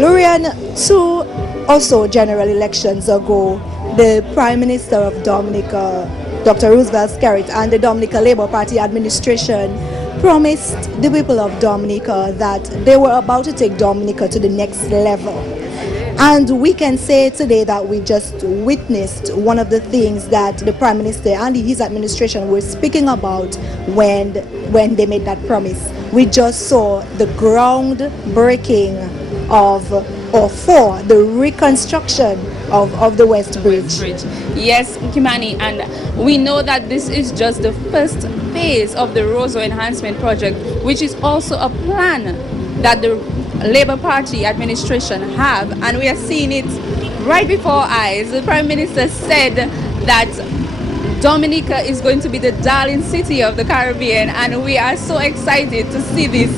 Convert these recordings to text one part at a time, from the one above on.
Lorian, two also general elections ago, the Prime Minister of Dominica, Dr. Roosevelt Skerrit, and the Dominica Labour Party administration promised the people of Dominica that they were about to take Dominica to the next level. And we can say today that we just witnessed one of the things that the Prime Minister and his administration were speaking about when they made that promise. We just saw the groundbreaking of or for the reconstruction of the West Bridge. Yes, Kimani, and we know that this is just the first phase of the Roseau Enhancement Project, which is also a plan that the Labour Party administration have, and we are seeing it right before our eyes. The Prime Minister said that Dominica is going to be the darling city of the Caribbean, and we are so excited to see this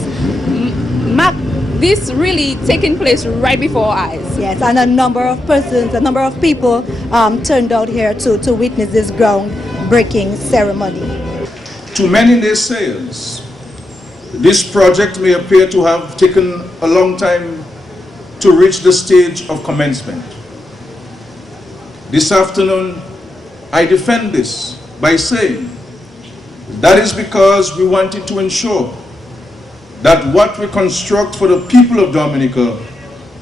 map, this really taking place right before our eyes. Yes, and a number of persons, a number of people turned out here to witness this groundbreaking ceremony. To many naysayers, this project may appear to have taken a long time to reach the stage of commencement. This afternoon, I defend this by saying that is because we wanted to ensure that what we construct for the people of Dominica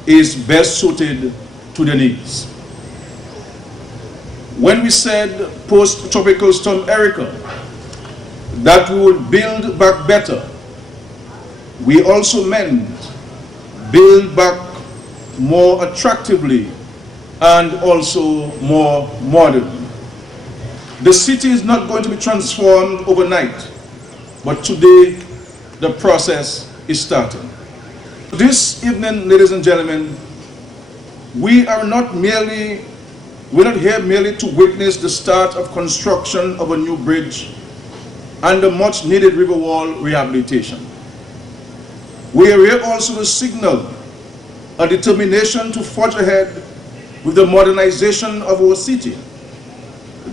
is best suited to their needs. When we said post-tropical storm Erica that we would build back better, we also meant build back more attractively and also more modern. The city is not going to be transformed overnight, but today the process is starting. This evening, ladies and gentlemen, we're not here merely to witness the start of construction of a new bridge and the much needed river wall rehabilitation. We are here also to signal a determination to forge ahead with the modernization of our city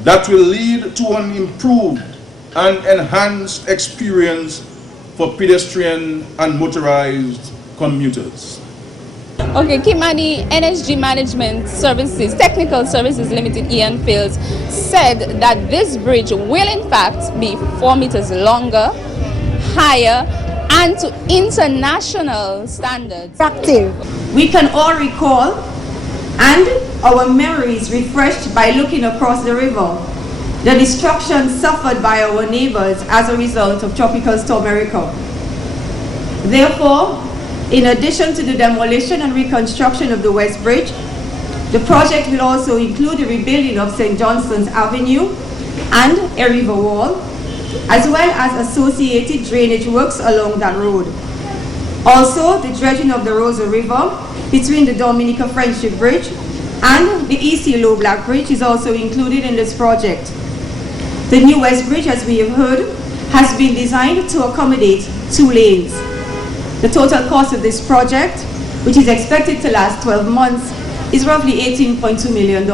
that will lead to an improved and enhanced experience for pedestrian and motorized commuters. Okay, Kimani Energy Management Services, Technical Services Limited, Ian Fields, said that this bridge will in fact be 4 meters longer, higher, and to international standards. Active. We can all recall and our memories refreshed by looking across the river, the destruction suffered by our neighbors as a result of Tropical Storm Erica. Therefore, in addition to the demolition and reconstruction of the West Bridge, the project will also include the rebuilding of St. Johnston's Avenue and a river wall, as well as associated drainage works along that road. Also, the dredging of the Roseau River between the Dominica Friendship Bridge and the EC Low Black Bridge is also included in this project. The new West Bridge, as we have heard, has been designed to accommodate 2 lanes. The total cost of this project, which is expected to last 12 months, is roughly $18.2 million.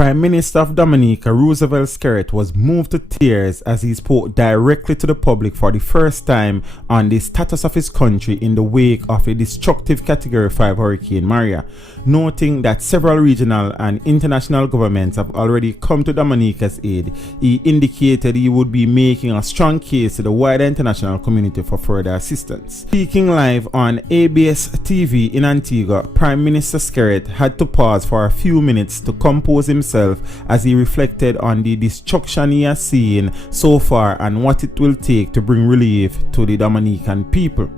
Prime Minister of Dominica, Roosevelt Skerrit, was moved to tears as he spoke directly to the public for the first time on the status of his country in the wake of a destructive Category 5 Hurricane Maria, noting that several regional and international governments have already come to Dominica's aid. He indicated he would be making a strong case to the wider international community for further assistance. Speaking live on ABS TV in Antigua, Prime Minister Skerrit had to pause for a few minutes to compose himself as he reflected on the destruction he has seen so far and what it will take to bring relief to the Dominican people.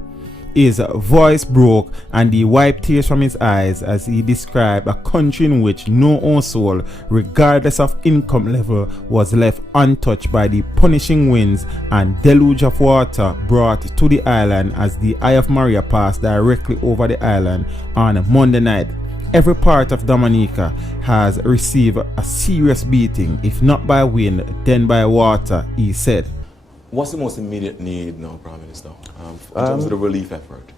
His voice broke and he wiped tears from his eyes as he described a country in which no household, regardless of income level, was left untouched by the punishing winds and deluge of water brought to the island as the Eye of Maria passed directly over the island on Monday night. Every part of Dominica has received a serious beating, if not by wind, then by water, he said. What's the most immediate need now, Prime Minister, in terms of the relief effort?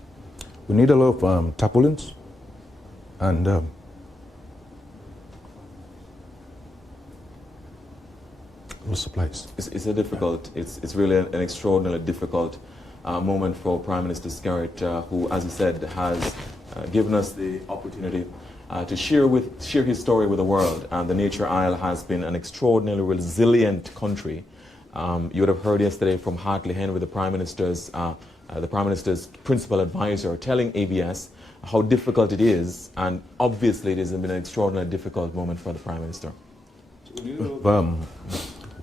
We need a lot of tarpaulins and supplies. It's a difficult, it's really an extraordinarily difficult moment for Prime Minister Skerrit, who, as he said, has given us the opportunity to share his story with the world. And the Nature Isle has been an extraordinarily resilient country. You would have heard yesterday from Hartley Henry, the Prime Minister's principal advisor, telling ABS how difficult it is, and obviously it has been an extraordinarily difficult moment for the Prime Minister.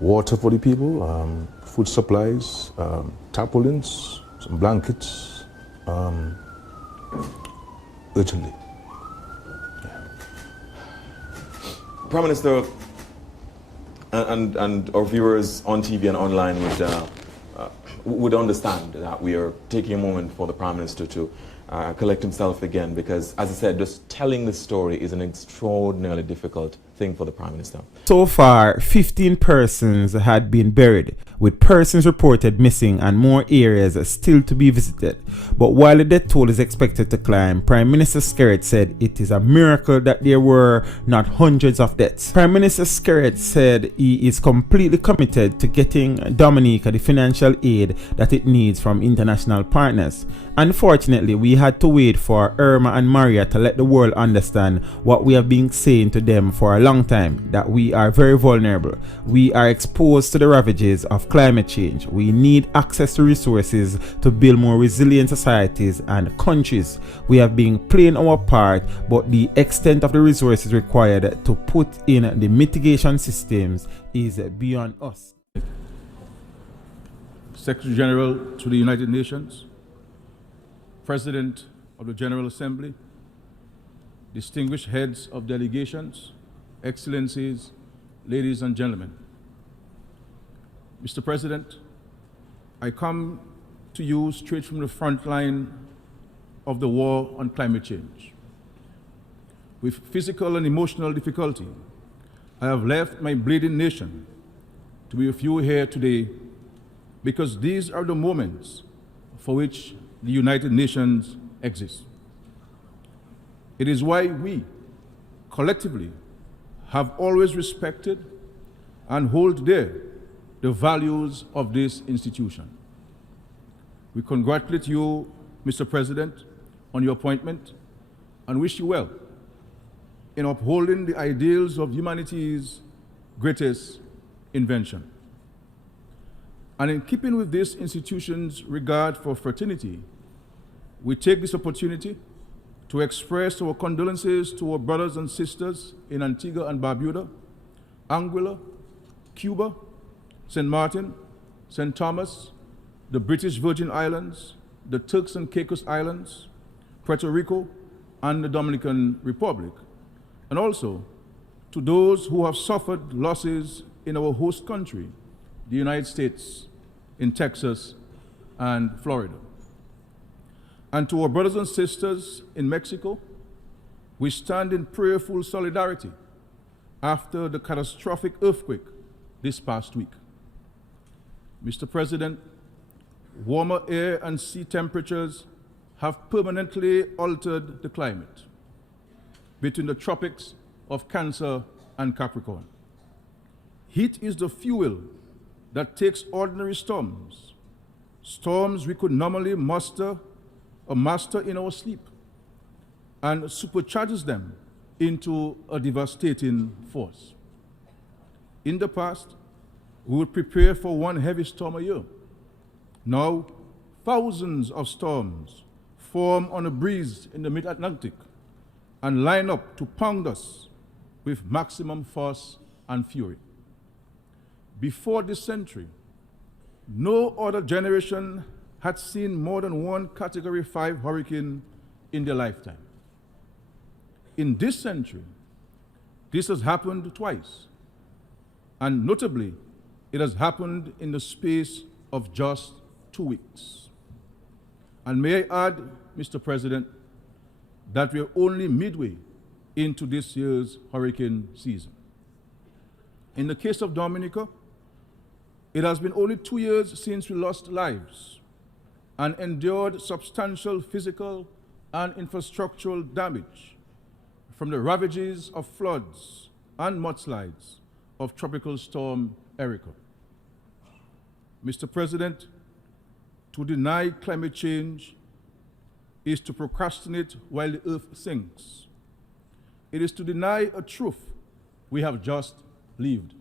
Water for the people, food supplies, tarpaulins, some blankets, urgently. Prime Minister, and our viewers on TV and online would understand that we are taking a moment for the Prime Minister to collect himself again, because, as I said, just telling the story is an extraordinarily difficult thing for the Prime Minister. So far, 15 persons had been buried, with persons reported missing and more areas still to be visited. But while the death toll is expected to climb, Prime Minister Skerrit said it is a miracle that there were not hundreds of deaths. Prime Minister Skerrit said he is completely committed to getting Dominica the financial aid that it needs from international partners. Unfortunately, we had to wait for Irma and Maria to let the world understand what we have been saying to them for a long time, that we are very vulnerable. We are exposed to the ravages of climate change. We need access to resources to build more resilient societies and countries. We have been playing our part, but the extent of the resources required to put in the mitigation systems is beyond us. Secretary General to the United Nations, President of the General Assembly, distinguished heads of delegations, Excellencies, ladies and gentlemen. Mr. President, I come to you straight from the front line of the war on climate change. With physical and emotional difficulty, I have left my bleeding nation to be with you here today, because these are the moments for which the United Nations exists. It is why we, collectively, have always respected and hold dear the values of this institution. We congratulate you, Mr. President, on your appointment and wish you well in upholding the ideals of humanity's greatest invention. And in keeping with this institution's regard for fraternity, we take this opportunity to express our condolences to our brothers and sisters in Antigua and Barbuda, Anguilla, Cuba, St. Martin, St. Thomas, the British Virgin Islands, the Turks and Caicos Islands, Puerto Rico, and the Dominican Republic, and also to those who have suffered losses in our host country, the United States, in Texas and Florida. And to our brothers and sisters in Mexico, we stand in prayerful solidarity after the catastrophic earthquake this past week. Mr. President, warmer air and sea temperatures have permanently altered the climate between the tropics of Cancer and Capricorn. Heat is the fuel that takes ordinary storms, storms we could normally master in our sleep, and supercharges them into a devastating force. In the past, we would prepare for one heavy storm a year. Now, thousands of storms form on a breeze in the mid-Atlantic and line up to pound us with maximum force and fury. Before this century, no other generation had seen more than one Category 5 hurricane in their lifetime. In this century, this has happened twice, and notably, it has happened in the space of just 2 weeks. And may I add, Mr. President, that we are only midway into this year's hurricane season. In the case of Dominica, it has been only 2 years since we lost lives and endured substantial physical and infrastructural damage from the ravages of floods and mudslides of Tropical Storm Erica. Mr. President, to deny climate change is to procrastinate while the earth sinks. It is to deny a truth we have just lived.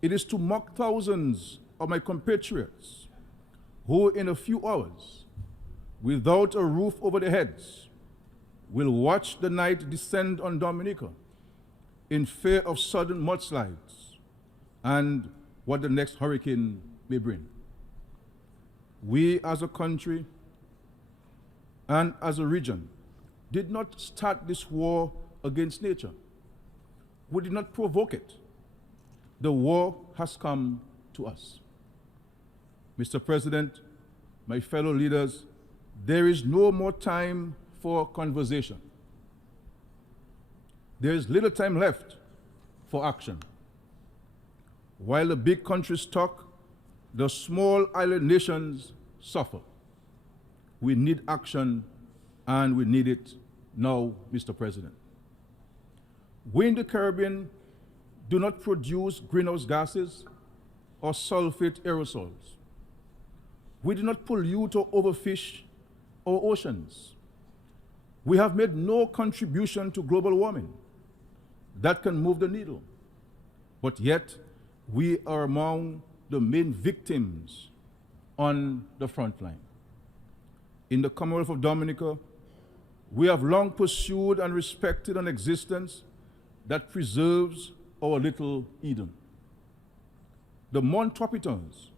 It is to mock thousands of my compatriots who, in a few hours, without a roof over their heads, will watch the night descend on Dominica in fear of sudden mudslides and what the next hurricane may bring. We as a country and as a region did not start this war against nature. We did not provoke it. The war has come to us. Mr. President, my fellow leaders, there is no more time for conversation. There is little time left for action. While the big countries talk, the small island nations suffer. We need action, and we need it now, Mr. President. We in the Caribbean do not produce greenhouse gases or sulfate aerosols. We do not pollute or overfish our oceans. We have made no contribution to global warming that can move the needle. But yet, we are among the main victims on the front line. In the Commonwealth of Dominica, we have long pursued and respected an existence that preserves our little Eden. The Mont Tropitans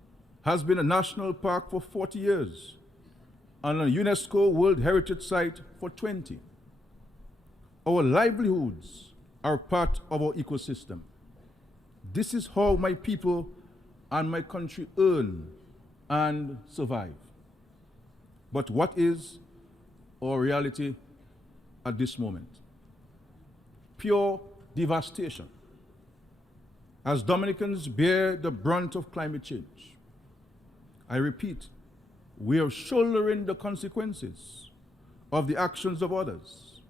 has been a national park for 40 years and a UNESCO World Heritage Site for 20. Our livelihoods are part of our ecosystem. This is how my people and my country earn and survive. But what is our reality at this moment? Pure devastation, as Dominicans bear the brunt of climate change. I repeat, we are shouldering the consequences of the actions of others,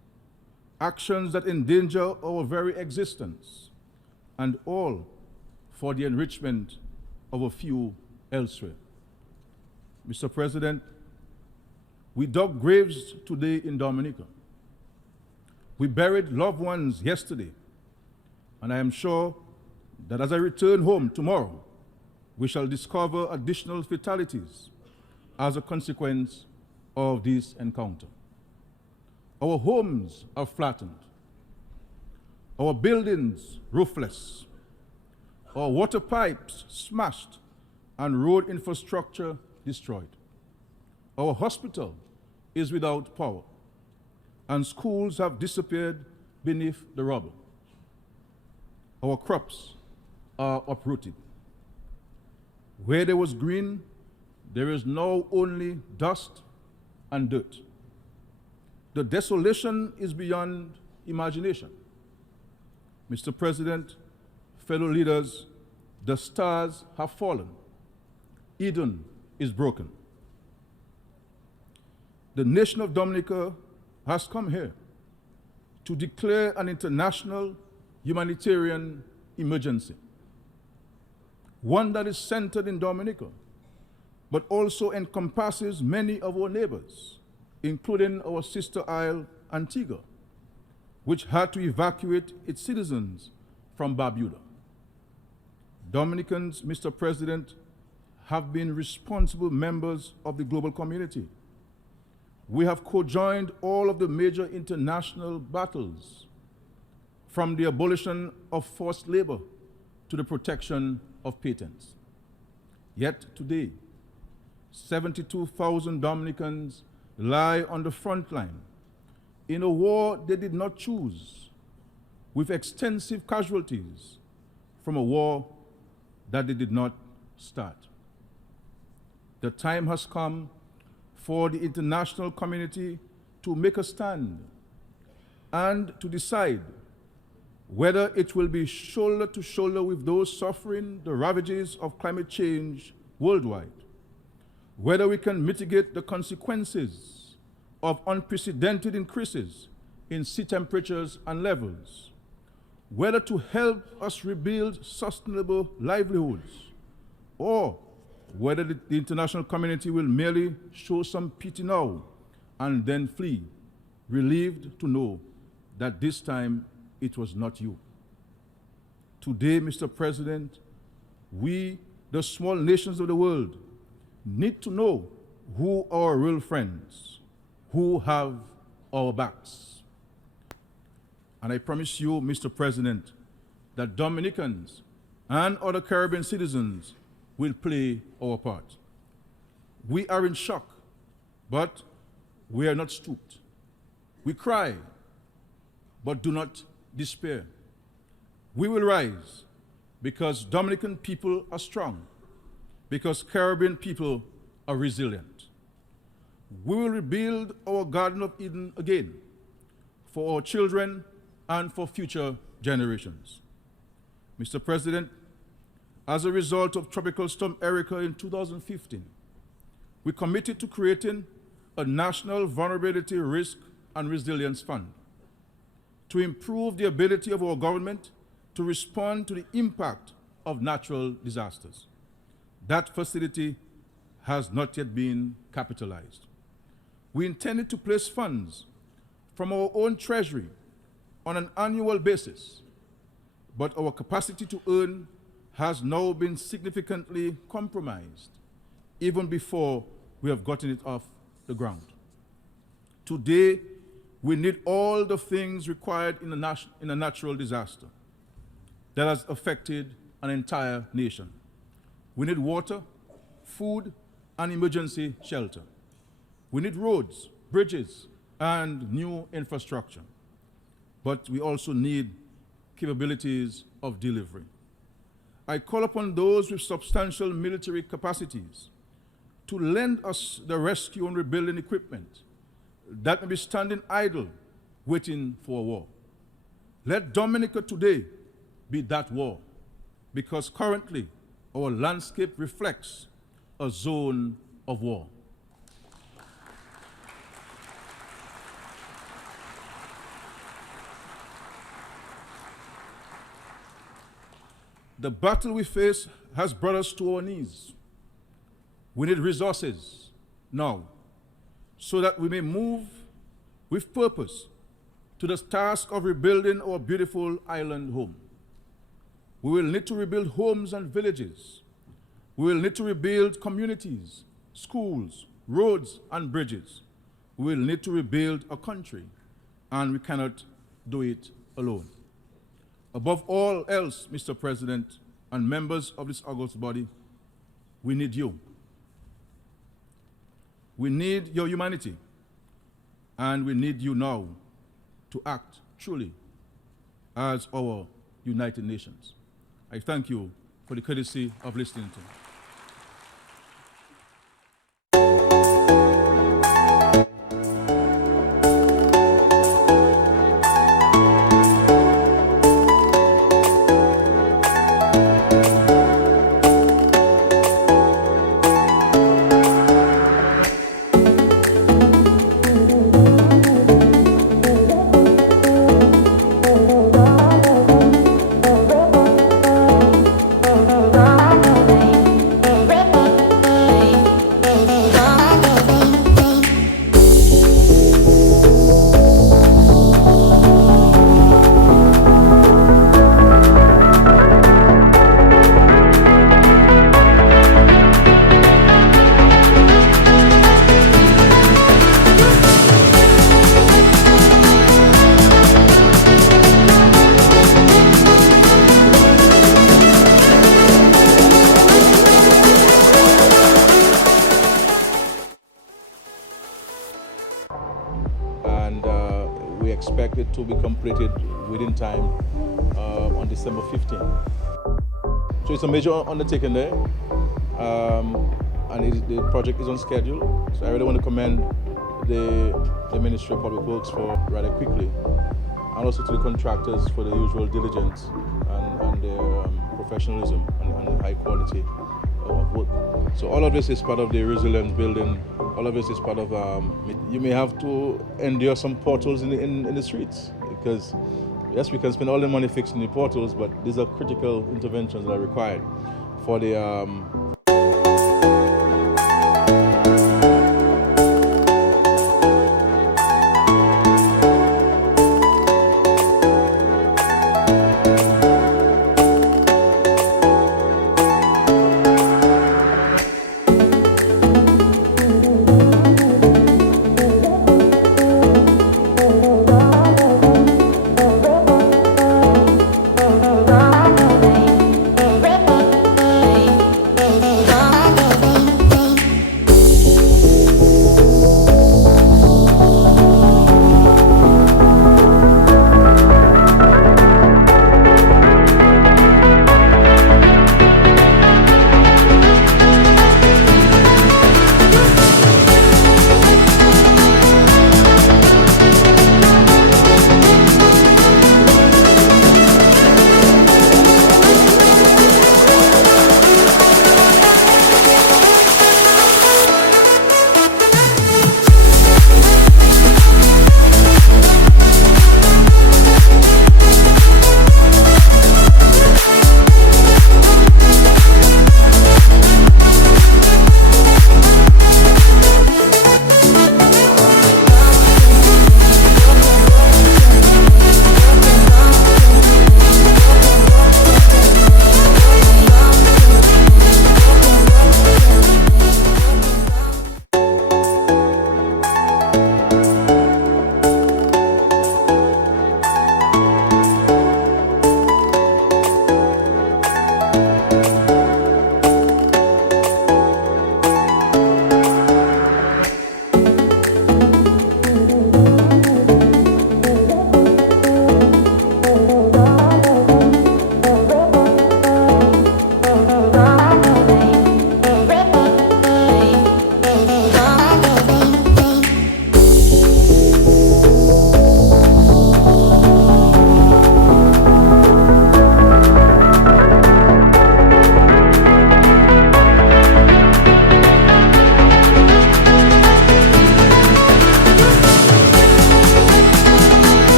actions that endanger our very existence, and all for the enrichment of a few elsewhere. Mr. President, we dug graves today in Dominica. We buried loved ones yesterday, and I am sure that as I return home tomorrow, we shall discover additional fatalities as a consequence of this encounter. Our homes are flattened, our buildings roofless, our water pipes smashed, and road infrastructure destroyed. Our hospital is without power, and schools have disappeared beneath the rubble. Our crops are uprooted. Where there was green, there is now only dust and dirt. The desolation is beyond imagination. Mr. President, fellow leaders, the stars have fallen. Eden is broken. The nation of Dominica has come here to declare an international humanitarian emergency, one that is centered in Dominica, but also encompasses many of our neighbors, including our sister isle, Antigua, which had to evacuate its citizens from Barbuda. Dominicans, Mr. President, have been responsible members of the global community. We have co-joined all of the major international battles, from the abolition of forced labor to the protection of patents. Yet today, 72,000 Dominicans lie on the front line in a war they did not choose, with extensive casualties from a war that they did not start. The time has come for the international community to make a stand and to decide whether it will be shoulder to shoulder with those suffering the ravages of climate change worldwide, whether we can mitigate the consequences of unprecedented increases in sea temperatures and levels, whether to help us rebuild sustainable livelihoods, or whether the international community will merely show some pity now and then flee, relieved to know that this time it was not you. Today, Mr. President, we, the small nations of the world, need to know who are our real friends, who have our backs. And I promise you, Mr. President, that Dominicans and other Caribbean citizens will play our part. We are in shock, but we are not stooped. We cry, but do not despair. We will rise because Dominican people are strong, because Caribbean people are resilient. We will rebuild our Garden of Eden again for our children and for future generations. Mr. President, as a result of Tropical Storm Erica in 2015, we committed to creating a National Vulnerability Risk and Resilience Fund to improve the ability of our government to respond to the impact of natural disasters. That facility has not yet been capitalized. We intended to place funds from our own treasury on an annual basis, but our capacity to earn has now been significantly compromised, even before we have gotten it off the ground. Today, we need all the things required in a natural disaster that has affected an entire nation. We need water, food, and emergency shelter. We need roads, bridges, and new infrastructure. But we also need capabilities of delivery. I call upon those with substantial military capacities to lend us the rescue and rebuilding equipment that may be standing idle, waiting for a war. Let Dominica today be that war, because currently our landscape reflects a zone of war. The battle we face has brought us to our knees. We need resources now so that we may move with purpose to the task of rebuilding our beautiful island home. We will need to rebuild homes and villages. We will need to rebuild communities, schools, roads, and bridges. We will need to rebuild a country, and we cannot do it alone. Above all else, Mr. President and members of this august body, we need you. We need your humanity, and we need you now to act truly as our United Nations. I thank you for the courtesy of listening to me. We expect it to be completed within time on December 15th. So it's a major undertaking there, and the project is on schedule. So I really want to commend the Ministry of Public Works for rather quickly, and also to the contractors for the usual diligence and their professionalism and high quality of work. So all of this is part of the resilience building. All of this is part of, you may have to endure some portals in the streets, because yes, we can spend all the money fixing the portals, but these are critical interventions that are required for the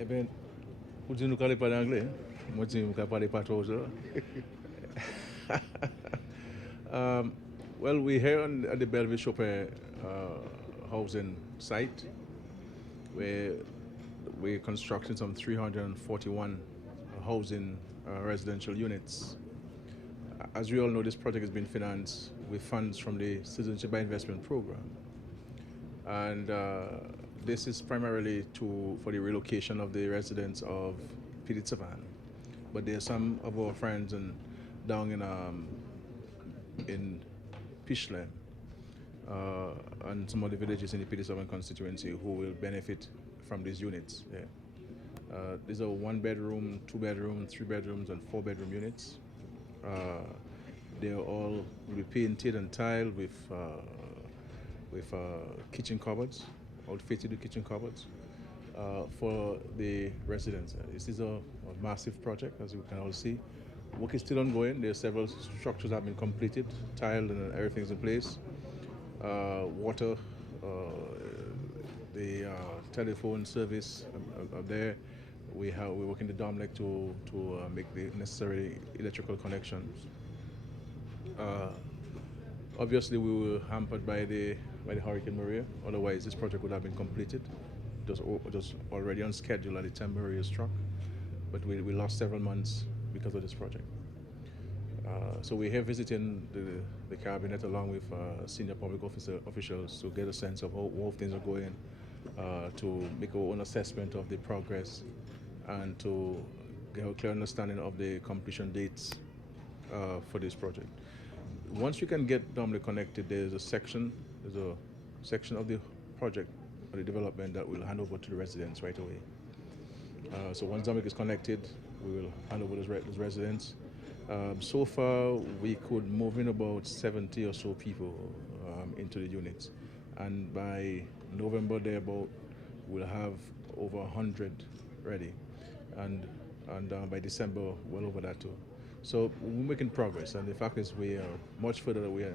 Eh bien, vous dites nous ne parlez anglais. Moi, je ne parle pas trop ça. Well, we're here at the Bellevue Chopin housing site where we're constructing some 341 housing residential units. As we all know, this project has been financed with funds from the Citizenship by Investment Program. And this is primarily for the relocation of the residents of Piditsavan. But there are some of our friends down in Pishle and some of the villages in the Piditsavan constituency who will benefit from these units. Yeah. These are 1 bedroom, 2 bedroom, 3 bedrooms, and 4 bedroom units. They are all will be painted and tiled with kitchen cupboards, outfitted with kitchen cupboards for the residents. This is a massive project, as you can all see. Work is still ongoing. There are several structures that have been completed, tiled, and everything's in place. Water, the telephone service are there. We're working the Dominica to make the necessary electrical connections. Obviously, we were hampered by the Hurricane Maria. Otherwise, this project would have been completed. It was already on schedule at the time Maria struck, but we lost several months because of this project. So we're here visiting the cabinet along with senior public officials to get a sense of how things are going, to make our own assessment of the progress, and to get a clear understanding of the completion dates for this project. Once we can get Dominica connected, there's a section of the project or the development that we'll hand over to the residents right away. So once Dominica is connected, we will hand over those residents. So far, we could move in about 70 or so people into the units, and by November, we'll have over 100 ready, and by December, well over that too. So we're making progress, and the fact is we are much further away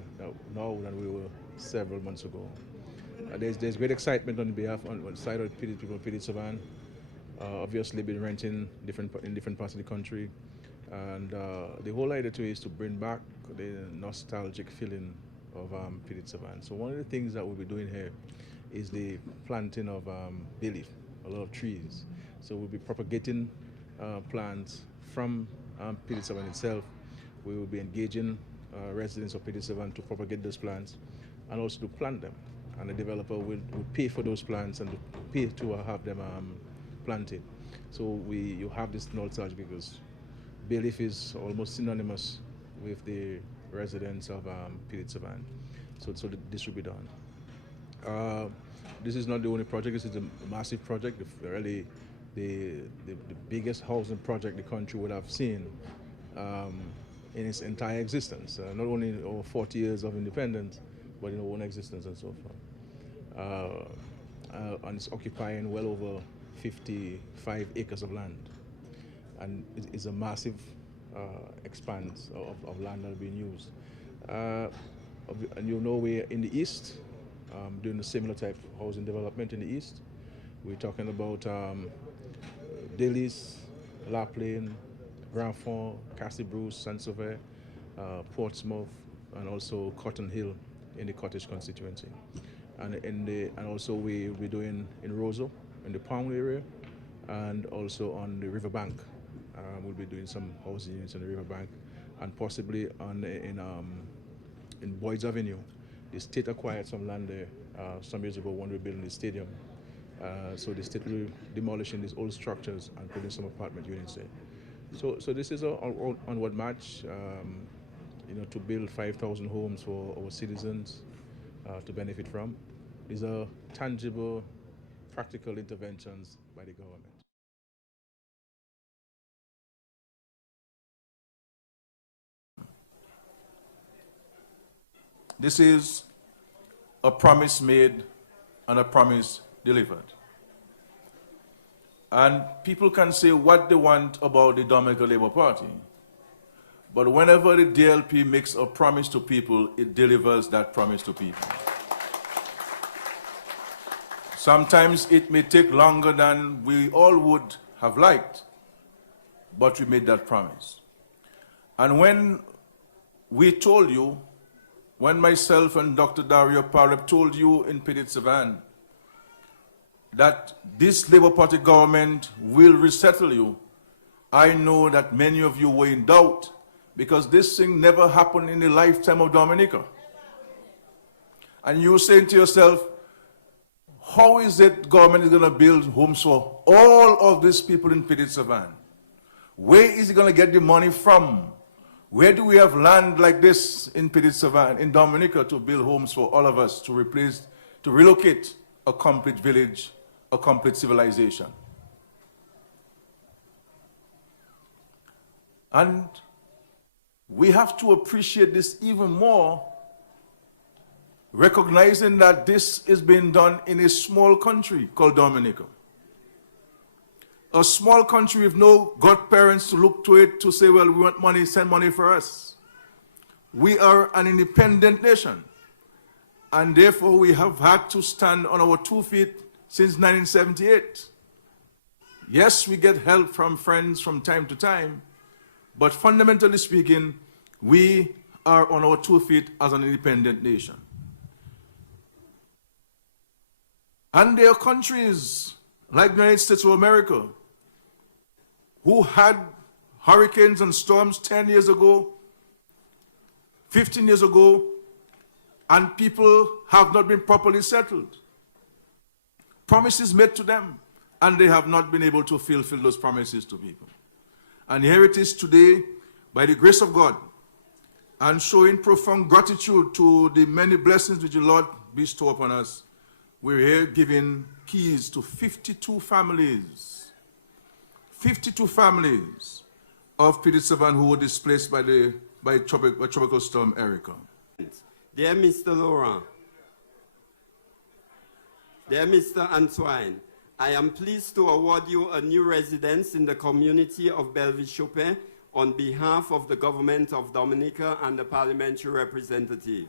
now than we were several months ago. There's great excitement on the side of the people of Piditsavan. Obviously, been renting in different parts of the country, and the whole idea too is to bring back the nostalgic feeling of Piditsavan. So one of the things that we'll be doing here is the planting of bay leaf, a lot of trees. So we'll be propagating plants from Piditsavan itself. We will be engaging residents of Piditsavan to propagate those plants and also to plant them. And the developer will pay for those plants and pay to have them planted. So you have this nostalgia because bay leaf is almost synonymous with the residents of Piditsavan. So this will be done. This is not the only project. This is a massive project. Really, the biggest housing project the country would have seen in its entire existence. Not only over 40 years of independence, but in our own existence and so forth. And it's occupying well over 55 acres of land. And it's a massive expanse of land that are being used. And you know we're in the east, doing a similar type of housing development in the east. We're talking about Delis, La Plaine, Grand Fond, Castle Bruce, Saint-Sauveur, Portsmouth, and also Cotton Hill in the cottage constituency. And also we'll be doing in Roseau, in the Palm area, and also on the riverbank. We'll be doing some housing units on the riverbank, and possibly in Boyd's Avenue. The state acquired some land there some years ago when we were building the stadium. So the state will be demolishing these old structures and putting some apartment units there. So this is an onward march, to build 5,000 homes for our citizens to benefit from. These are tangible, practical interventions by the government. This is a promise made and a promise delivered. And people can say what they want about the Dominica Labour Party, but whenever the DLP makes a promise to people, it delivers that promise to people. Sometimes it may take longer than we all would have liked, but we made that promise. And when we told you, when myself and Dr. Dario Parlep told you in Petit-Savan that this Labour Party government will resettle you, I know that many of you were in doubt, because this thing never happened in the lifetime of Dominica. And you were saying to yourself, how is it government is going to build homes for all of these people in Petit-Savan? Where is it going to get the money from? Where do we have land like this in Petit-Savan, in Dominica, to build homes for all of us, to replace, to relocate a complete village, a complete civilization? And we have to appreciate this even more, recognizing that this is being done in a small country called Dominica. A small country with no godparents to look to it to say, well, we want money, send money for us. We are an independent nation, and therefore we have had to stand on our 2 feet since 1978. Yes, we get help from friends from time to time, but fundamentally speaking, we are on our 2 feet as an independent nation. And there are countries like the United States of America who had hurricanes and storms 10 years ago, 15 years ago, and people have not been properly settled. Promises made to them, and they have not been able to fulfill those promises to people. And here it is today, by the grace of God, and showing profound gratitude to the many blessings which the Lord bestow upon us, we're here giving keys to 52 families. 52 families of Petit-Savan who were displaced by Tropical Storm Erica. Dear Mr. Laurent, dear Mr. Antoine, I am pleased to award you a new residence in the community of Belleville-Chopin on behalf of the government of Dominica and the parliamentary representative.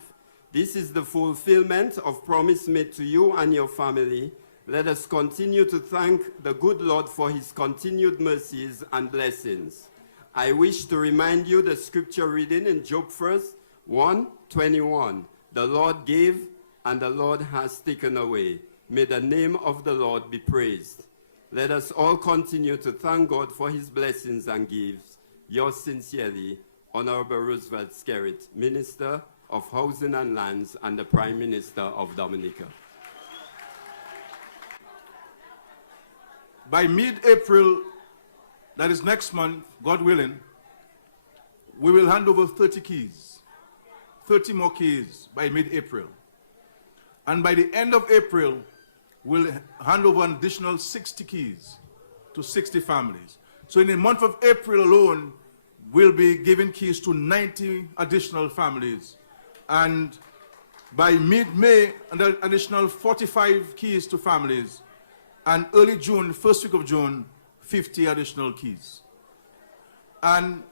This is the fulfillment of promise made to you and your family. Let us continue to thank the good Lord for his continued mercies and blessings. I wish to remind you the scripture reading in Job 1:21. The Lord gave and the Lord has taken away. May the name of the Lord be praised. Let us all continue to thank God for his blessings and gifts. Yours sincerely, Honorable Roosevelt Skerrit, Minister of Housing and Lands and the Prime Minister of Dominica. By mid-April, that is next month, God willing, we will hand over 30 keys, 30 more keys by mid-April. And by the end of April, we'll hand over an additional 60 keys to 60 families. So in the month of April alone, we'll be giving keys to 90 additional families. And by mid-May, an additional 45 keys to families. And early June, first week of June, 50 additional keys. And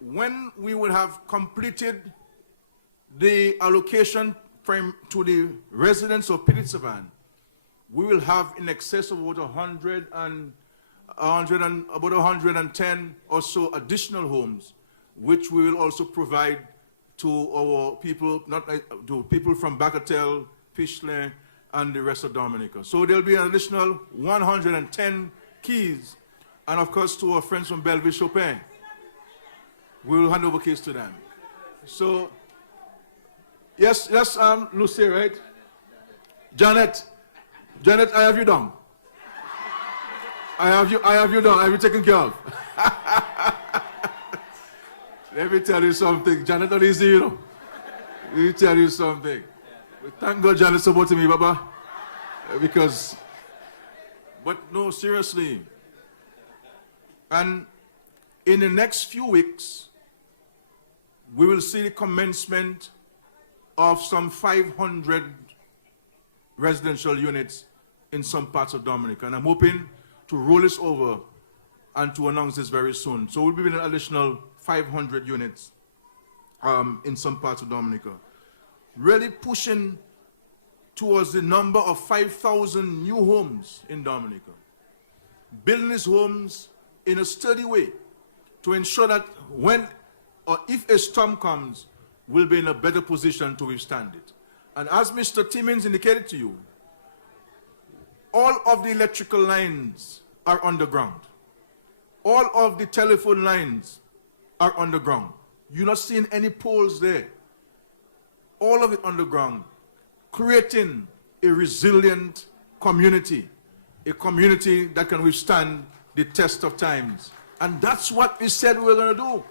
when we will have completed the allocation to the residents of Petit-Savan, we will have in excess of about 110 or so additional homes, which we will also provide to our people, to people from Bagatelle, Fischler, and the rest of Dominica. So there'll be an additional 110 keys, and of course to our friends from Belleville-Chopin, we will hand over keys to them. So, yes, Lucy, right? Janet, I have you down. I have you down. I have you taken care of. Let me tell you something. Janet, not easy, you know. Let me tell you something. Thank God Janet supported me, Baba. But no, seriously. And in the next few weeks, we will see the commencement of some 500 residential units in some parts of Dominica. And I'm hoping to roll this over and to announce this very soon. So we'll be in an additional 500 units in some parts of Dominica. Really pushing towards the number of 5,000 new homes in Dominica. Building these homes in a sturdy way to ensure that when or if a storm comes, we'll be in a better position to withstand it. And as Mr. Timmins indicated to you, all of the electrical lines are underground. All of the telephone lines are underground. You're not seeing any poles there. All of it underground, creating a resilient community, a community that can withstand the test of times. And that's what we said we were going to do.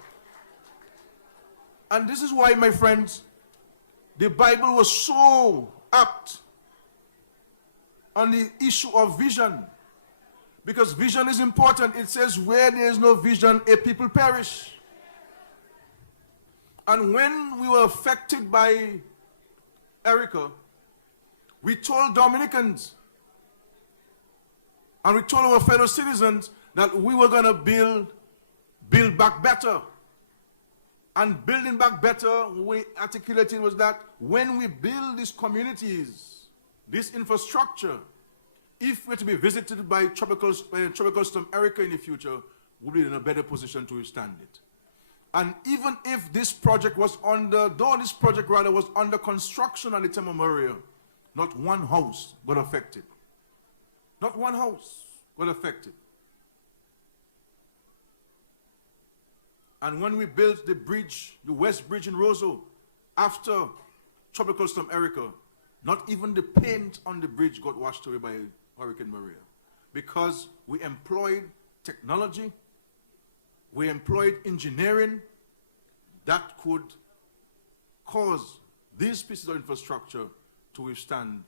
And this is why, my friends, the Bible was so apt on the issue of vision. Because vision is important. It says, where there is no vision, a people perish. And when we were affected by Erica, we told Dominicans and we told our fellow citizens that we were going to build back better. And building back better, we articulated was that when we build these communities, this infrastructure, if we're to be visited by tropical storm Erica in the future, we'll be in a better position to withstand it. And even if this project was under construction at the time of Maria, not one house got affected. Not one house got affected. And when we built the bridge, the West Bridge in Roosevelt, after Tropical Storm Erica, not even the paint on the bridge got washed away by Hurricane Maria. Because we employed technology, we employed engineering that could cause these pieces of infrastructure to withstand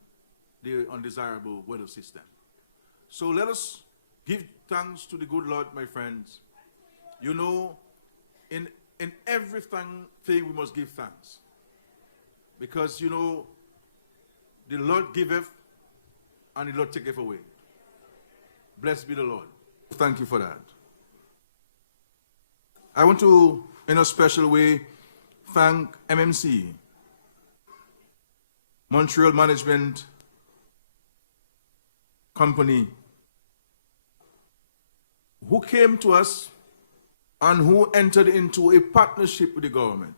the undesirable weather system. So let us give thanks to the good Lord, my friends. You know, in everything we must give thanks. Because, you know, the Lord giveth and the Lord taketh away. Blessed be the Lord. Thank you for that. I want to, in a special way, thank MMC, Montreal Management Company, who came to us and who entered into a partnership with the government.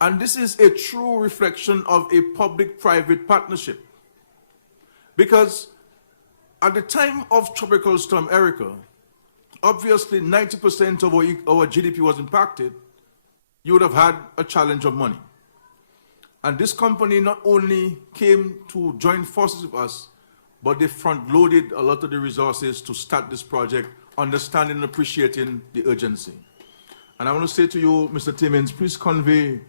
And this is a true reflection of a public-private partnership. Because at the time of Tropical Storm Erica, obviously 90% of our GDP was impacted. You would have had a challenge of money. And this company not only came to join forces with us, but they front-loaded a lot of the resources to start this project, understanding and appreciating the urgency. And I want to say to you, Mr. Timmins, please convey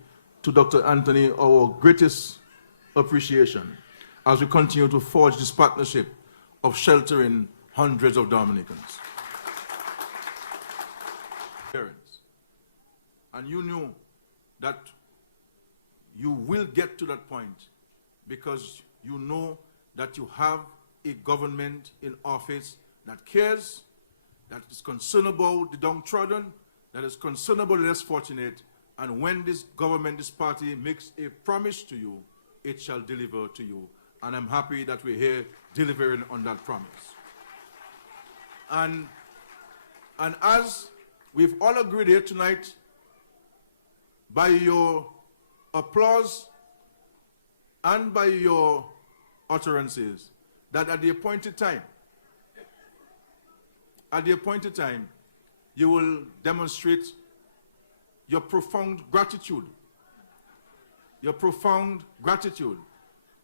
to Dr. Anthony our greatest appreciation as we continue to forge this partnership of sheltering hundreds of Dominicans. And you knew that you will get to that point because you know that you have a government in office that cares, that is concerned about the downtrodden, that is concerned about the less fortunate, and when this government, this party makes a promise to you, it shall deliver to you. And I'm happy that we're here delivering on that promise. And as we've all agreed here tonight, by your applause and by your utterances, that at the appointed time, you will demonstrate your profound gratitude to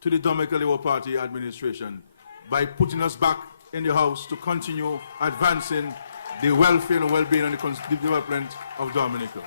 the Dominica Labour Party administration by putting us back in the House to continue advancing the welfare and well-being and the development of Dominica.